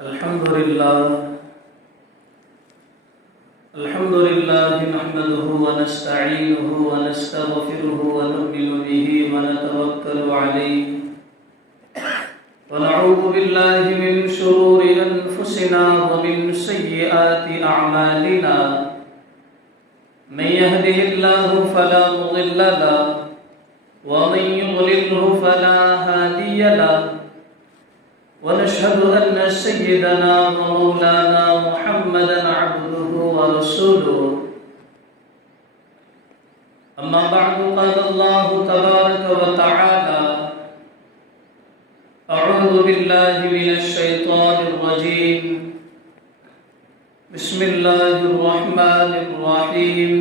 الحمد لله نحمده ونستعينه ونستغفره ونؤمن به ونتوكل عليه ونعوذ بالله من شرور أنفسنا ومن سيئات أعمالنا من يهده الله فلا مضل له ومن يضلله فلا هادي له ونشهد أن سيدنا ومولانا محمدا عبده ورسوله أما بعد قال الله تبارك وتعالى أعوذ بالله من الشيطان الرجيم بسم الله الرحمن الرحيم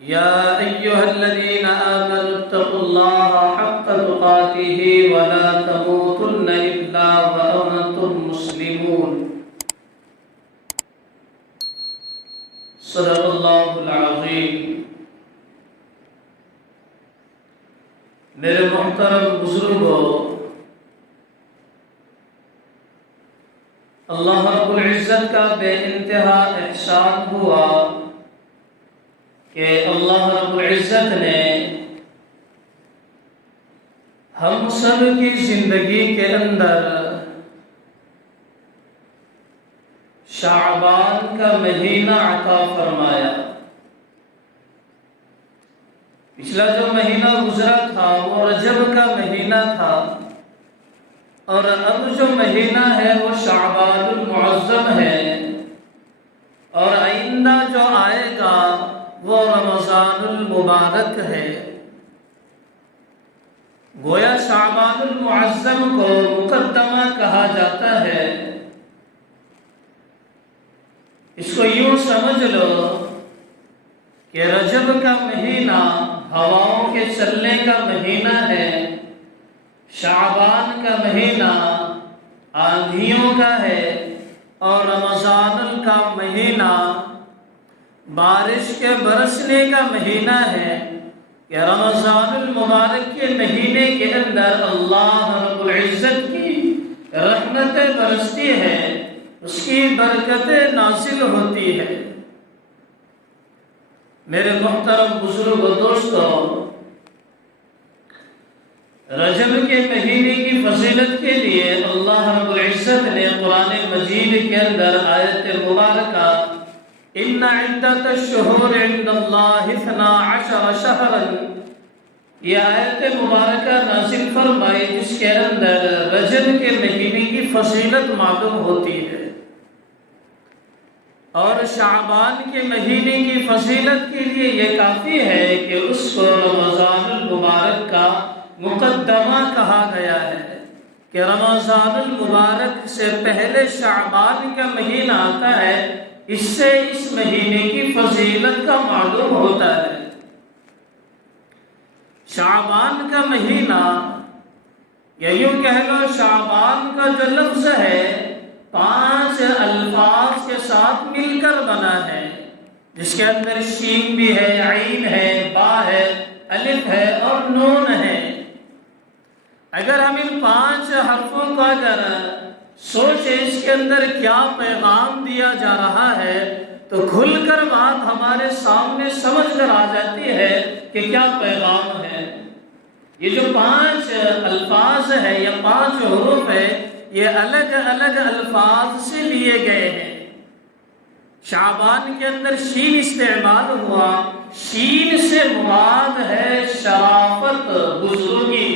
يا أيها الذين آمنوا اتقوا الله حق تقاته ولا تموتن إلا وأنتم مسلمون صدق الله العظيم میرے محترم بزرگوں، اللہ رب العزت کا بے انتہا احسان ہوا کہ اللہ رب العزت نے ہم سب کی زندگی کے اندر شعبان کا مہینہ عطا فرمایا۔ پچھلا جو مہینہ گزرا تھا وہ رجب کا مہینہ تھا، اور اب جو مہینہ ہے وہ شعبان المعظم ہے، اور آئندہ جو آئے گا وہ رمضان المبارک ہے۔ گویا شعبان المعظم کو مقدمہ کہا جاتا ہے۔ اس کو یوں سمجھ لو کہ رجب کا مہینہ ہواؤں کے چلنے کا مہینہ ہے، شعبان کا مہینہ آندھیوں کا ہے، اور رمضان کا مہینہ بارش کے برسنے کا مہینہ ہے کہ رمضان المبارک کے مہینے کے اندر اللہ رب العزت کی رحمتیں برستی ہے، اس کی برکتیں نازل ہوتی ہے۔ میرے محترم بزرگ و دوستو، رجب کے مہینے کی فضیلت کے لیے اللہ رب العزت نے قرآن مجید کے اندر آیت مبارکہ ان عدت الشہور عند اللہ 12 شہرا، یہ آیت مبارکہ نازل فرمائی جس کے اندر رجب کے مہینے کی فضیلت معلوم ہوتی ہے، اور شعبان کے مہینے کی فضیلت کے لیے یہ کافی ہے کہ اس کو رمضان المبارک کا مقدمہ کہا گیا ہے کہ رمضان المبارک سے پہلے شعبان کا مہینہ آتا ہے، اس سے اس مہینے کی فضیلت کا معلوم ہوتا ہے۔ شعبان کا مہینہ، یا یوں کہہ لو شعبان کا جو لفظ ہے 5 الفاظ کے ساتھ مل کر بنا ہے، جس کے اندر شین بھی ہے، عین ہے، با ہے، الف ہے اور نون ہے۔ اگر ہم ان 5 حرفوں کو اگر سوچیں اس کے اندر کیا پیغام دیا جا رہا ہے تو کھل کر بات ہمارے سامنے سمجھ کر آ جاتی ہے کہ کیا پیغام ہے۔ یہ جو 5 الفاظ ہے یا 5 حروف ہے، یہ الگ الگ الفاظ سے لیے گئے ہیں۔ شعبان کے اندر شین استعمال ہوا، شین سے مراد ہے شرافت، بزرگی۔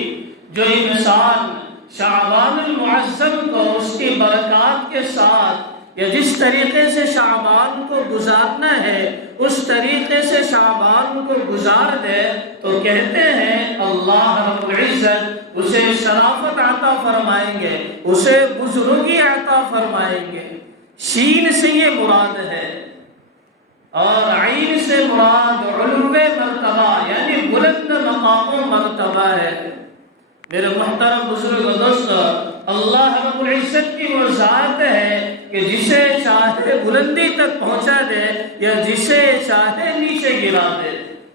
جو انسان شعبان المعظم کو اس کی برکات کے ساتھ یا جس طریقے سے شعبان کو گزارنا ہے اس طریقے سے شعبان کو گزار دے تو کہتے ہیں اللہ رب العزت اسے شرافت عطا فرمائیں گے، اسے بزرگی عطا فرمائیں گے۔ شین سے یہ مراد ہے، اور عین سے مراد علو مرتبہ یعنی بلند مقام و مرتبہ ہے۔ میرے محترم بزرگ و دوستو، اللہ رب العزت کی وہ ذات ہے کہ جسے چاہے بلندی تک پہنچا دے یا جسے چاہے نیچے گرا دے،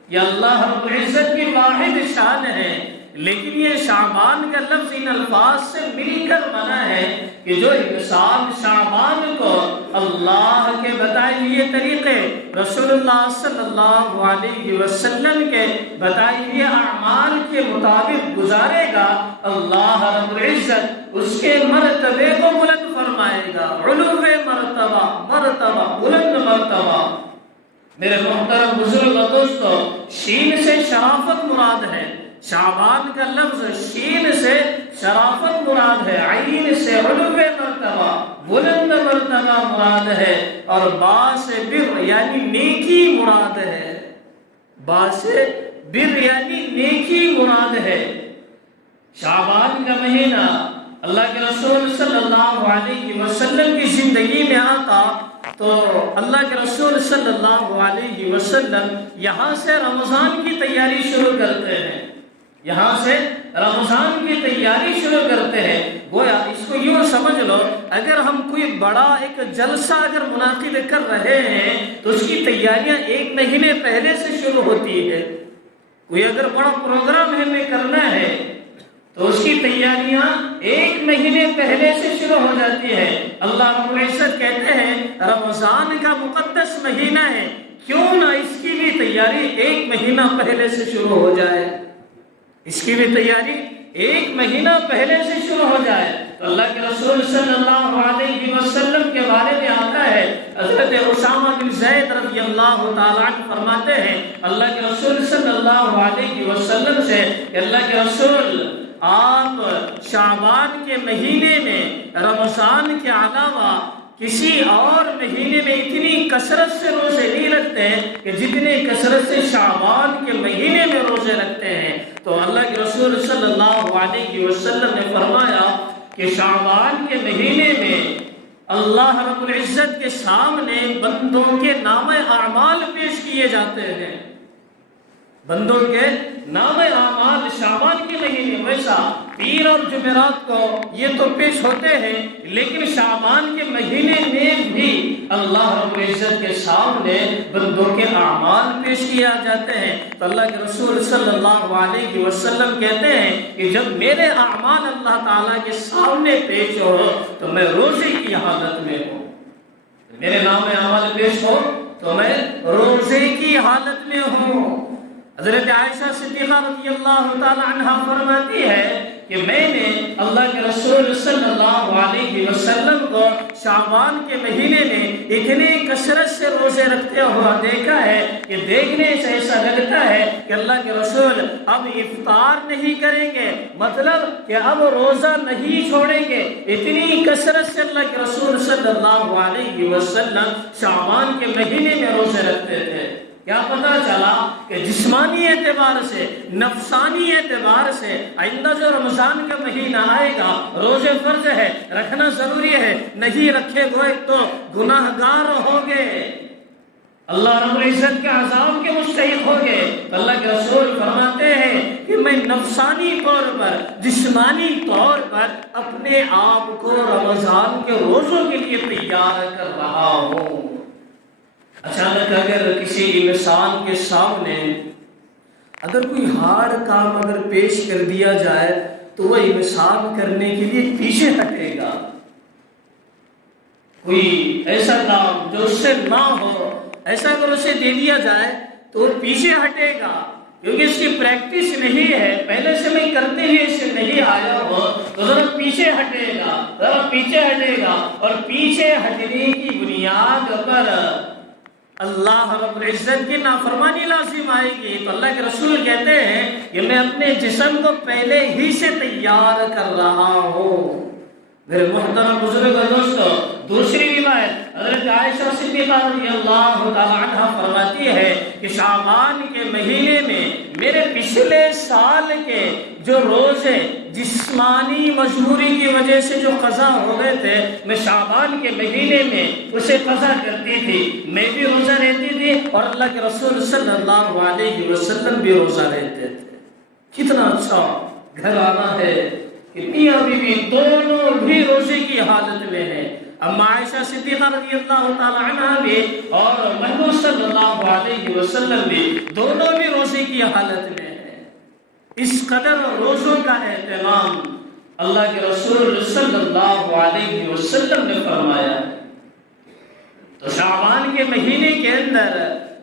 یہ اللہ رب العزت کی واحد شان ہے۔ لیکن یہ شعبان کا لفظ ان الفاظ سے مل کر بنا ہے کہ جو انسان شعبان کو اللہ کے بتائے ہوئے طریقے، رسول اللہ صلی اللہ علیہ وسلم کے بتائے ہوئے اعمال کے مطابق گزارے گا، اللہ رب العزت اس کے مرتبے کو بلند فرمائے گا، علو مرتبہ بلند مرتبہ۔ میرے محترم بزرگ و دوستو، شین سے شرافت مراد ہے، شعبان کا لفظ شین سے شرافت مراد ہے، عین سے علو مرتبہ بلند مرتبہ مراد ہے، اور با سے بر یعنی نیکی مراد ہے، با سے بر یعنی نیکی مراد ہے۔ شعبان کا مہینہ اللہ کے رسول صلی اللہ علیہ وسلم کی زندگی میں آتا تو اللہ کے رسول صلی اللہ علیہ وسلم یہاں سے رمضان کی تیاری شروع کرتے ہیں، یہاں سے رمضان کی تیاری شروع کرتے ہیں۔ گویا اس کو یوں سمجھ لو، اگر ہم کوئی بڑا ایک جلسہ اگر منعقد کر رہے ہیں تو اس کی تیاریاں 1 مہینے پہلے سے شروع ہوتی ہے۔ کوئی اگر بڑا پروگرام ہمیں کرنا ہے تو اس کی تیاریاں 1 مہینے پہلے سے شروع ہو جاتی ہے۔ اللہ رب العزت کہتے ہیں رمضان کا مقدس مہینہ ہے، کیوں نہ اس کی بھی تیاری 1 مہینہ پہلے سے شروع ہو جائے، اس کی بھی تیاری 1 مہینہ پہلے سے شروع ہو جائے۔ تو اللہ کے رسول صلی اللہ علیہ وسلم کے بارے میں آتا ہے، حضرت اسامہ بن زید رضی اللہ تعالیٰ عنہ فرماتے ہیں اللہ کے رسول صلی اللہ علیہ وسلم سے کہ اللہ کے رسول آپ شعبان کے مہینے میں رمضان کے علاوہ کسی اور مہینے میں اتنی کثرت سے روزے نہیں رکھتے ہیں کہ جتنے کثرت سے شعبان کے مہینے میں روزے رکھتے ہیں۔ تو اللہ کے رسول صلی اللہ علیہ وسلم نے فرمایا کہ شعبان کے مہینے میں اللہ رب العزت کے سامنے بندوں کے نام اعمال پیش کیے جاتے ہیں، بندوں کے نام اعمال شعبان کے مہینے، ویسا پیر اور جمعرات کو یہ تو پیش ہوتے ہیں، لیکن شعبان کے مہینے میں بھی اللہ رب العزت کے سامنے بندوں کے اعمال پیش کیا جاتے ہیں۔ تو اللہ کے رسول صلی اللہ علیہ وسلم کہتے ہیں کہ جب میرے اعمال اللہ تعالیٰ کے سامنے پیش ہو تو میں روزے کی حالت میں ہوں، میرے نام اعمال پیش ہو تو میں روزے کی حالت میں ہوں۔ حضرت عائشہ صدیقہ رضی اللہ تعالی عنہ فرماتی ہے کہ میں نے اللہ کے رسول صلی اللہ علیہ وسلم کو شعبان کے مہینے میں اتنی کثرت سے روزے رکھتے ہوا دیکھا ہے کہ دیکھنے سے ایسا لگتا ہے کہ اللہ کے رسول اب افطار نہیں کریں گے، مطلب کہ اب روزہ نہیں چھوڑیں گے۔ اتنی کثرت سے اللہ کے رسول صلی اللہ علیہ وسلم شعبان کے مہینے میں روزے رکھتے تھے۔ کیا پتہ چلا کہ جسمانی اعتبار سے، نفسانی اعتبار سے آئندہ جو رمضان کا مہینہ آئے گا روزے فرض ہے، رکھنا ضروری ہے، نہیں رکھے گئے تو گناہ گار ہوگے، اللہ رب العزت کے عذاب کے مستحق ہوگے۔ اللہ کے رسول فرماتے ہیں کہ میں نفسانی طور پر، جسمانی طور پر اپنے آپ کو رمضان کے روزوں کے لیے تیار کر رہا ہوں۔ اچانک اگر کسی انسان کے سامنے اگر کوئی ہارڈ کام اگر پیش کر دیا جائے تو وہ انسان کرنے کے لیے پیچھے ہٹے گا۔ کوئی ایسا کام جو اس سے نہ ہو، ایسا اگر اسے دے دیا جائے تو وہ پیچھے ہٹے گا، کیونکہ اس کی پریکٹس نہیں ہے، پہلے سے میں کرتے ہوئے اس سے نہیں آیا ہو تو ذرا پیچھے ہٹے گا، ذرا پیچھے ہٹے گا، اور پیچھے ہٹنے کی بنیاد پر اللہ رب العزت کی نافرمانی لازم آئے گی۔ تو اللہ کے رسول کہتے ہیں کہ میں اپنے جسم کو پہلے ہی سے تیار کر رہا ہوں۔ میرے محترم بزرگ اور دوستو، دوسری روایت حضرت عائشہ صدیقہ رضی اللہ تعالی عنہ فرماتی ہے کہ شعبان کے مہینے میں میرے پچھلے سال کے جو روزے جسمانی مجبوری کی وجہ سے جو قضا ہو گئے تھے، میں شعبان کے مہینے میں اسے قضا کرتی تھی، میں بھی روزہ رہتی تھی اور اللہ کے رسول صلی اللہ علیہ وسلم بھی روزہ رہتے تھے۔ کتنا اچھا گھرانہ ہے کہ میاں بیوی دونوں بھی روزے کی حالت میں ہیں۔ اما عائشہ صدیقہ رضی اللہ تعالی عنہ بھی اور محبوب صلی اللہ علیہ وسلم بھی دونوں بھی روزے کی حالت میں ہیں۔ اس قدر روزوں کا اہتمام اللہ کے رسول صلی اللہ علیہ وسلم نے فرمایا. تو شعبان کے مہینے کے اندر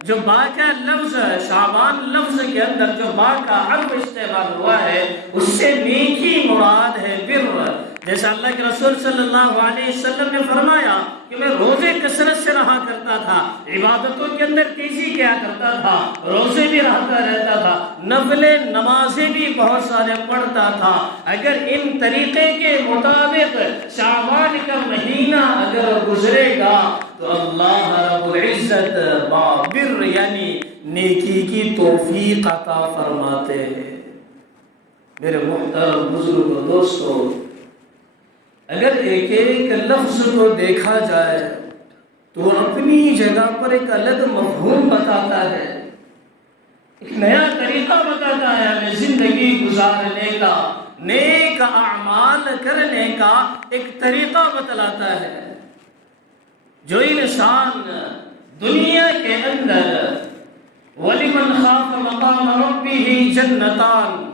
جو با کا لفظ ہے، شعبان لفظ کے اندر جو با کا حرف استعمال ہوا ہے، اس سے نیکی مراد ہے، بر. جیسا اللہ کے رسول صلی اللہ علیہ وسلم نے فرمایا کہ میں روزے کثرت سے رہا کرتا تھا، عبادتوں کے اندر تیزی کیا کرتا تھا، روزے بھی رہتا تھا، نفل نمازیں بھی بہت سارے پڑھتا تھا. اگر ان طریقے کے مطابق شعبان کا مہینہ اگر گزرے گا تو اللہ رب العزت بر یعنی نیکی کی توفیق عطا فرماتے ہیں. میرے محترم بزرگ و دوستو، اگر ایک ایک لفظ کو دیکھا جائے تو وہ اپنی جگہ پر ایک الگ مفہوم بتاتا ہے، ایک نیا طریقہ بتاتا ہے ہمیں زندگی گزارنے کا، نیک اعمال کرنے کا ایک طریقہ بتلاتا ہے. جو انسان دنیا کے اندر وَلِمَنْ خَافَ مَقَامَ رَبِّهِ جَنَّتَانِ،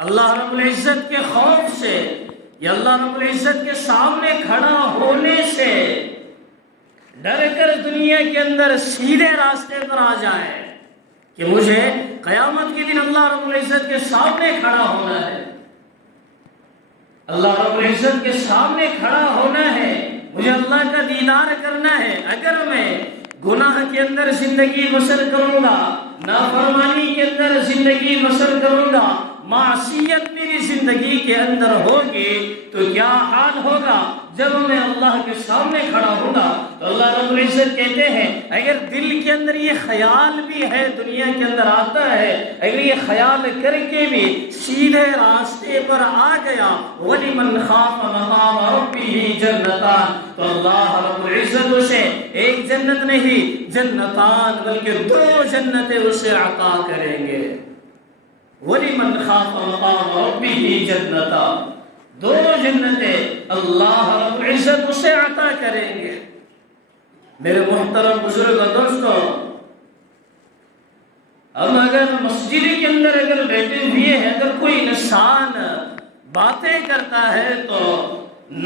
اللہ رب العزت کے خوف سے یا اللہ رب العزت کے سامنے کھڑا ہونے سے ڈر کر دنیا کے اندر سیدھے راستے پر آ جائے کہ مجھے قیامت کے دن اللہ رب العزت کے سامنے کھڑا ہونا ہے، اللہ رب العزت کے سامنے کھڑا ہونا ہے، مجھے اللہ کا دیدار کرنا ہے. اگر میں گناہ کے اندر زندگی بسر کروں گا، نافرمانی کے اندر زندگی بسر کروں گا، معصیت میری زندگی کے اندر ہوگی، تو کیا حال ہوگا جب میں اللہ کے سامنے کھڑا ہوں گا؟ تو اللہ رب العزت کہتے ہیں اگر دل کے اندر یہ خیال بھی ہے، دنیا کے اندر آتا ہے، اگر یہ خیال کر کے بھی سیدھے راستے پر آ گیا، وَلِمَنْ خَافَ مَقَامَ رَبِّهِ جَنَّتَانِ، تو اللہ رب العزت اسے ایک جنت نہیں، جنتان بلکہ 2 جنتیں اسے عطا کریں گے. وَلِمَنْ خَافَ مَقَامَ رَبِّهِ جَنَّتَانِ، 2 جنتیں اللہ رب العزت اسے عطا کریں گے. میرے محترم بزرگ و دوستو، ہم اگر مسجد کے اندر اگر بیٹھے ہوئے ہیں، اگر کوئی انسان باتیں کرتا ہے تو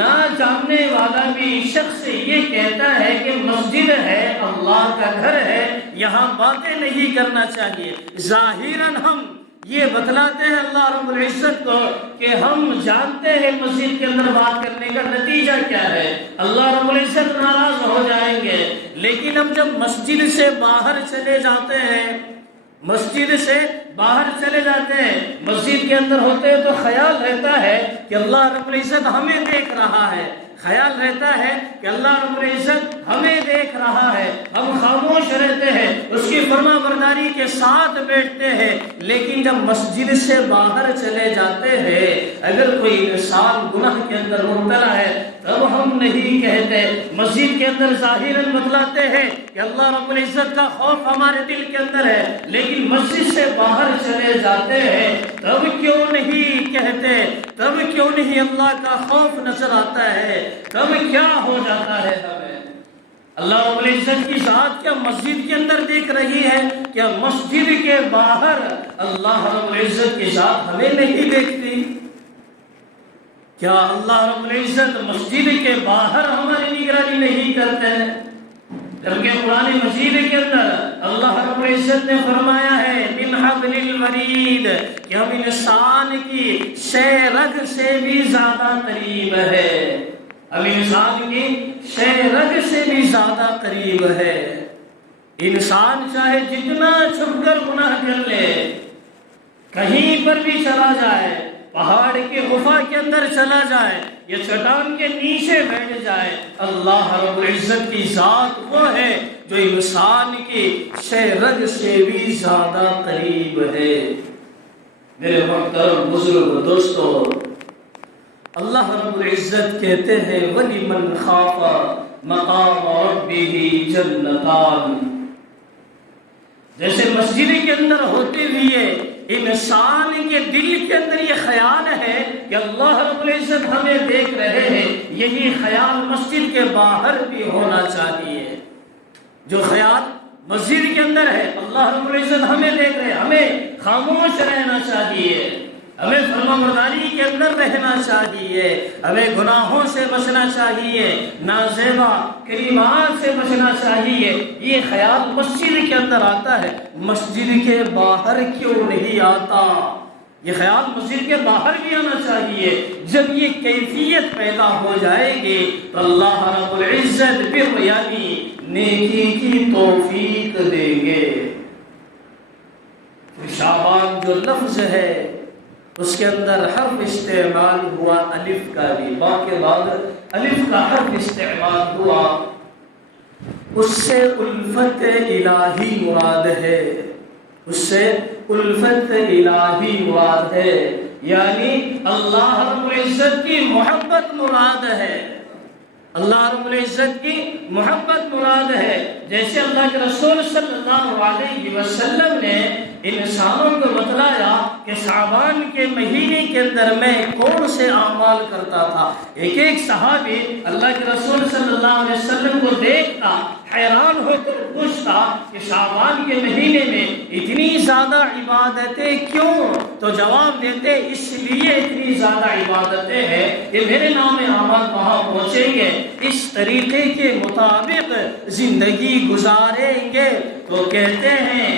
نہ جاننے والا بھی شخص یہ کہتا ہے کہ مسجد ہے، اللہ کا گھر ہے، یہاں باتیں نہیں کرنا چاہیے. ظاہراً ہم یہ بتلاتے ہیں اللہ رب العزت کو کہ ہم جانتے ہیں مسجد کے اندر بات کرنے کا نتیجہ کیا ہے، اللہ رب العزت ناراض ہو جائیں گے. لیکن ہم جب مسجد سے باہر چلے جاتے ہیں، مسجد سے باہر چلے جاتے ہیں، مسجد کے اندر ہوتے ہیں تو خیال رہتا ہے کہ اللہ رب العزت ہمیں دیکھ رہا ہے، خیال رہتا ہے کہ اللہ رب العزت ہمیں دیکھ رہا ہے، ہم خاموش رہتے ہیں، اس کی فرما برداری کے ساتھ بیٹھتے ہیں. لیکن جب مسجد سے باہر چلے جاتے ہیں، اگر کوئی انسان گناہ کے اندر مبتلا ہے تب ہم نہیں کہتے. مسجد کے اندر ظاہراً بتلاتے ہیں کہ اللہ رب العزت کا خوف ہمارے دل کے اندر ہے، لیکن مسجد سے باہر چلے جاتے ہیں تب کیوں نہیں کہتے، تب کیوں نہیں اللہ کا خوف نظر آتا ہے، تب کیا ہو جاتا ہے ہمیں؟ اللہ رب العزت کی ذات کیا مسجد کے اندر دیکھ رہی ہے؟ کیا مسجد کے باہر اللہ رب العزت کی ذات ہمیں نہیں دیکھتی؟ کیا اللہ رب العزت مسجد کے باہر ہماری نگرانی نہیں کرتے؟ جبکہ قرآن مجید کے اندر اللہ رب العزت نے فرمایا ہے من حبل الورید کہ ہم انسان کی شہ رگ سے بھی زیادہ قریب ہے، ہم انسان کی شہ رگ سے بھی زیادہ قریب ہے. انسان چاہے جتنا چھپ کر گناہ کر لے، کہیں پر بھی چلا جائے، پہاڑ کے غفا کے اندر چلا جائے یا چٹان کے نیچے بیٹھ جائے، اللہ رب العزت کی ذات وہ ہے جو انسان کی شہ رگ سے بھی زیادہ قریب ہے. میرے محترم بزرگ دوستو، اللہ رب العزت کہتے ہیں وَلِمَنْ خَافَ مَقَامَ رَبِّهِ جَنَّتَانِ. جیسے مسجد کے اندر ہوتے ہوئے انسان کے دل کے اندر یہ خیال ہے کہ اللہ رب العزت ہمیں دیکھ رہے ہیں، یہی خیال مسجد کے باہر بھی ہونا چاہیے. جو خیال مسجد کے اندر ہے اللہ رب العزت ہمیں دیکھ رہے ہیں، ہمیں خاموش رہنا چاہیے. ہمیں فرمانبرداری کے اندر رہنا چاہیے، ہمیں گناہوں سے بچنا چاہیے، نازیبا کلمات سے بچنا چاہیے۔ یہ خیال مسجد کے اندر آتا ہے، مسجد کے باہر کیوں نہیں آتا؟ یہ خیال مسجد کے باہر بھی آنا چاہیے۔ جب یہ کیفیت پیدا ہو جائے گی تو اللہ رب العزت پھر یعنی نیکی کی توفیق دیں گے۔ شعبان جو لفظ ہے اس کے اندر حرف استعمال ہوا الف کا بھی، با کے بعد الف کا حرف استعمال ہوا، اس سے الفت الہی مراد ہے، اس سے الفت الہی مراد ہے، یعنی اللہ رب العزت کی محبت مراد ہے، اللہ رب العزت کی محبت مراد ہے۔ جیسے اللہ کے رسول صلی اللہ علیہ وسلم نے انسانوں کو بتلایا کہ شعبان کے مہینے کے اندر میں کون سے اعمال کرتا تھا۔ ایک ایک صحابی اللہ کے رسول صلی اللہ علیہ وسلم کو دیکھتا، حیران ہو کر پوچھتا کہ شعبان کے مہینے میں اتنی زیادہ عبادتیں کیوں؟ تو جواب دیتے اس لیے اتنی زیادہ عبادتیں ہیں کہ میرے نام اعمال وہاں پہنچیں گے، اس طریقے کے مطابق زندگی گزاریں گے۔ تو کہتے ہیں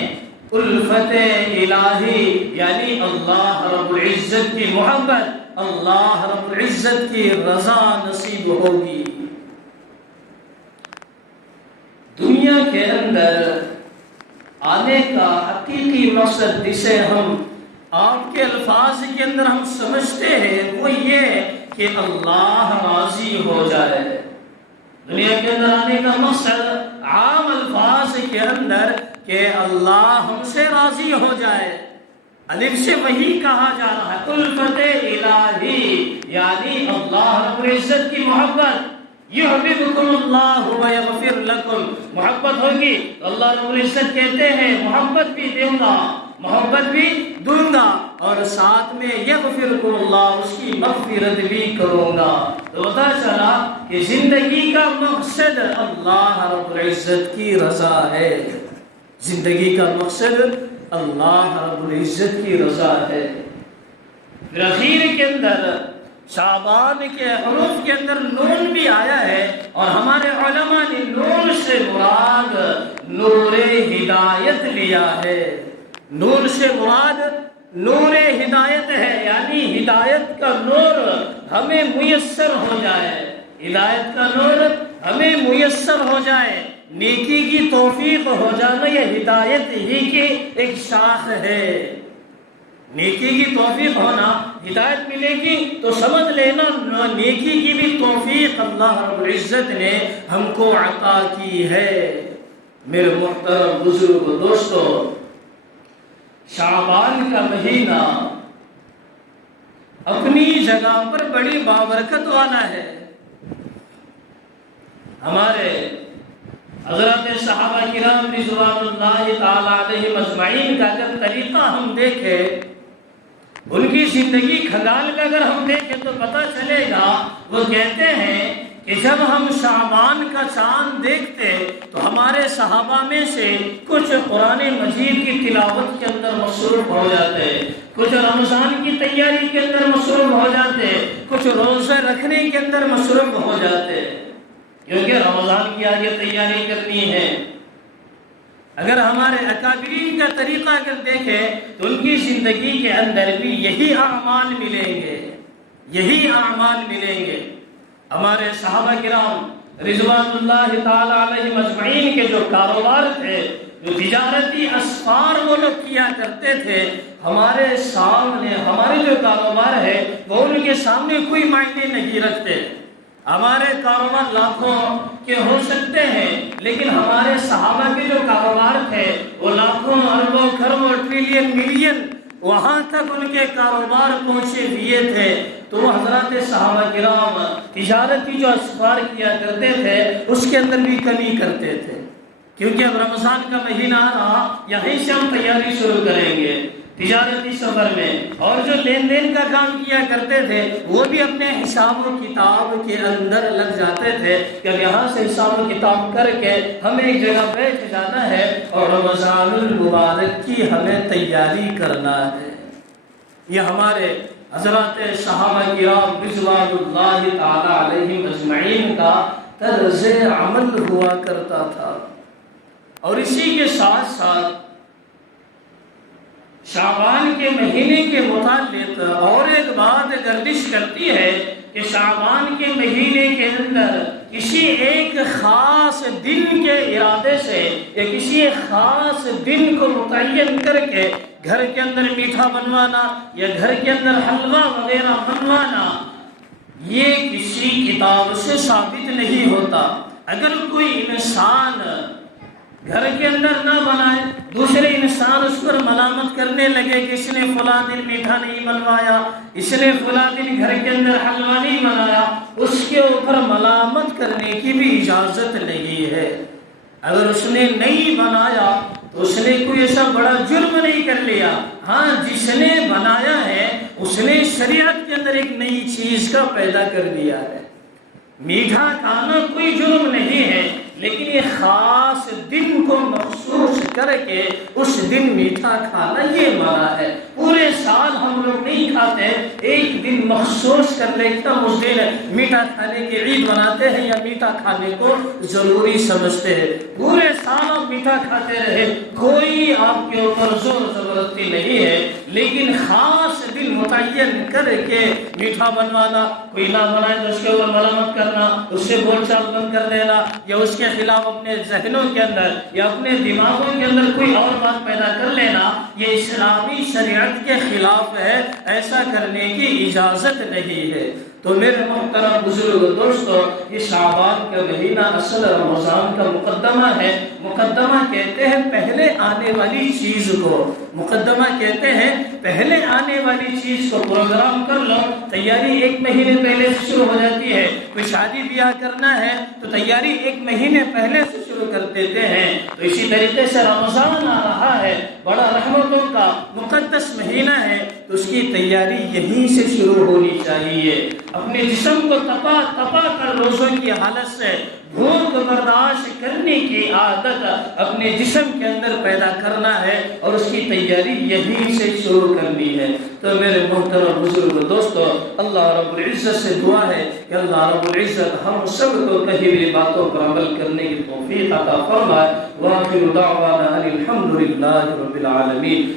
الفت الہی یعنی اللہ رب العزت کی محبت، اللہ رب العزت کی رضا نصیب ہوگی۔ دنیا کے اندر آنے کا حقیقی مقصد جسے ہم آپ کے الفاظ کے اندر ہم سمجھتے ہیں وہ یہ کہ اللہ راضی ہو جائے۔ دنیا کے اندر آنے کا مقصد عام الفاظ کے اندر کہ اللہ ہم سے راضی ہو جائے، الف سے وہی کہا جا رہا ہے الفت الہی یعنی اللہ رب العزت کی محبت۔ یحببکم اللہ ویغفر لکم، محبت ہوگی تو اللہ رب العزت کہتے ہیں محبت بھی دوں گا، محبت بھی دوں گا، اور ساتھ میں یغفرکم اللہ، اس کی مغفرت بھی کروں گا۔ تو پتہ چلا کہ زندگی کا مقصد اللہ رب العزت کی رضا ہے، زندگی کا مقصد اللہ رب العزت کی رضا ہے۔ پھر اخیر کے اندر شعبان کے حروف کے اندر نون بھی آیا ہے، اور ہمارے علماء نے نون سے مراد نور ہدایت لیا ہے۔ نور سے مراد نور ہدایت ہے، یعنی ہدایت کا نور ہمیں میسر ہو جائے، ہدایت کا نور ہمیں میسر ہو جائے، نیکی کی توفیق ہو جانا یہ ہدایت ہی کی ایک شاخ ہے۔ نیکی کی توفیق ہونا، ہدایت ملے گی تو سمجھ لینا نیکی کی بھی توفیق اللہ رب العزت نے ہم کو عطا کی ہے۔ میرے محترم بزرگ دوستو، شعبان کا مہینہ اپنی جگہ پر بڑی بابرکت والا ہے۔ ہمارے حضرات صحابہ کرام رضوان اللہ تعالی علیہم اجمعین کا اگر طریقہ ہم دیکھیں، ان کی زندگی کھنگال کا اگر ہم دیکھیں تو پتہ چلے گا، وہ کہتے ہیں کہ جب ہم شعبان کا چاند دیکھتے تو ہمارے صحابہ میں سے کچھ قرآن مجید کی تلاوت کے اندر مصروف ہو جاتے، کچھ رمضان کی تیاری کے اندر مصروف ہو جاتے، کچھ روزے رکھنے کے اندر مصروف ہو جاتے، کیونکہ رمضان کی آگے تیاری کرنی ہے۔ اگر ہمارے اکابرین کا طریقہ اگر دیکھیں تو ان کی زندگی کے اندر بھی یہی اعمال ملیں گے، یہی اعمال ملیں گے۔ ہمارے صحابہ کرام رضوان اللہ تعالی علیہم اجمعین کے جو کاروبار تھے، جو تجارتی اسفار وہ لوگ کیا کرتے تھے، ہمارے سامنے ہمارے جو کاروبار ہے وہ ان کے سامنے کوئی معنی نہیں رکھتے۔ ہمارے کاروبار لاکھوں کے ہو سکتے ہیں، لیکن ہمارے صحابہ کے جو کاروبار تھے وہ لاکھوں اربوں کروڑ ٹریلین ملین وہاں تک ان کے کاروبار پہنچے ہوئے تھے۔ تو وہ حضرات صحابہ کرام تجارتی جو اسفار کیا کرتے تھے اس کے اندر بھی کمی کرتے تھے، کیونکہ اب رمضان کا مہینہ آ رہا، یہیں سے ہم تیاری شروع کریں گے تجارتی سفر میں، اور جو لین دین کا کام کیا کرتے تھے وہ بھی اپنے حساب و کتاب کے اندر لگ جاتے تھے کہ یہاں سے حساب و کتاب کر کے ہمیں ایک جگہ بیٹھ جانا ہے اور رمضان المبارک کی ہمیں تیاری کرنا ہے۔ یہ ہمارے حضرات صحابہ کرام رضوان اللہ تعالی علیہم اجمعین کا طرز عمل ہوا کرتا تھا۔ اور اسی کے ساتھ ساتھ شعبان کے مہینے کے متعلق اور ایک بات گردش کرتی ہے کہ شعبان کے مہینے کے اندر کسی ایک خاص دن کے ارادے سے یا کسی ایک خاص دن کو متعین کر کے گھر کے اندر میٹھا بنوانا یا گھر کے اندر حلوہ وغیرہ بنوانا، یہ کسی کتاب سے ثابت نہیں ہوتا۔ اگر کوئی انسان گھر کے اندر نہ بنائے، دوسرے انسان اس پر ملامت کرنے لگے کہ اس نے فلاں دن میٹھا نہیں بنوایا، اس نے فلاں دن گھر کے اندر حلوہ نہیں بنایا، اس کے اوپر ملامت کرنے کی بھی اجازت نہیں ہے۔ اگر اس نے نہیں بنایا تو اس نے کوئی ایسا بڑا جرم نہیں کر لیا، ہاں جس نے بنایا ہے اس نے شریعت کے اندر ایک نئی چیز کا پیدا کر دیا ہے۔ میٹھا کھانا کوئی جرم نہیں ہے، لیکن یہ خاص دن کو مخصوص کر کے اس دن میٹھا کھانا یہ منع ہے۔ پورے سال ہم لوگ نہیں کھاتے، ایک دن مخصوص کر لے کہ ہم اس دن میٹھا کھانے کی عید مناتے ہیں یا میٹھا کھانے کو ضروری سمجھتے ہیں۔ پورے سال آپ میٹھا کھاتے رہے، کوئی آپ کے اوپر زور زبردستی نہیں ہے، لیکن خاص دن متعین کر کے میٹھا بنوانا، کوئی نہ بنائے تو اس کے اوپر ملامت کرنا، اس سے بول چال بند کر دینا، یا اس کے خلاف اپنے ذہنوں کے اندر یا اپنے دماغوں کے اندر کوئی اور بات پیدا کر لینا، یہ اسلامی شریعت کے خلاف ہے، ایسا کرنے کی اجازت نہیں ہے۔ تو میرے محترم بزرگ دوستو، یہ شعبان کا مہینہ اصل رمضان کا مقدمہ ہے۔ مقدمہ کہتے ہیں پہلے آنے والی چیز کو، مقدمہ کہتے ہیں پہلے آنے والی چیز کو۔ پروگرام کر لو، تیاری ایک مہینے پہلے سے شروع ہو جاتی ہے۔ کوئی شادی بیاہ کرنا ہے تو تیاری ایک مہینے پہلے سے شروع کر دیتے ہیں۔ تو اسی طریقے سے رمضان آ رہا ہے، بڑا رحمتوں کا مقدس مہینہ ہے، تو اس کی تیاری یہیں سے شروع ہونی چاہیے۔ اپنے جسم کو تپا تپا کر روزوں کی حالت سے بھوک برداشت کرنے کی عادت اپنے جسم کے اندر پیدا کرنا ہے، اور اس کی تیاری یہیں سے شروع کرنی ہے۔ تو میرے محترم بزرگ دوستو، اللہ رب العزت سے دعا ہے کہ اللہ رب العزت ہم سب کو کہی ہوئی باتوں پر عمل کرنے کی توفیق عطا فرمائے۔ وآخر دعوانا ان الحمد للہ رب العالمین۔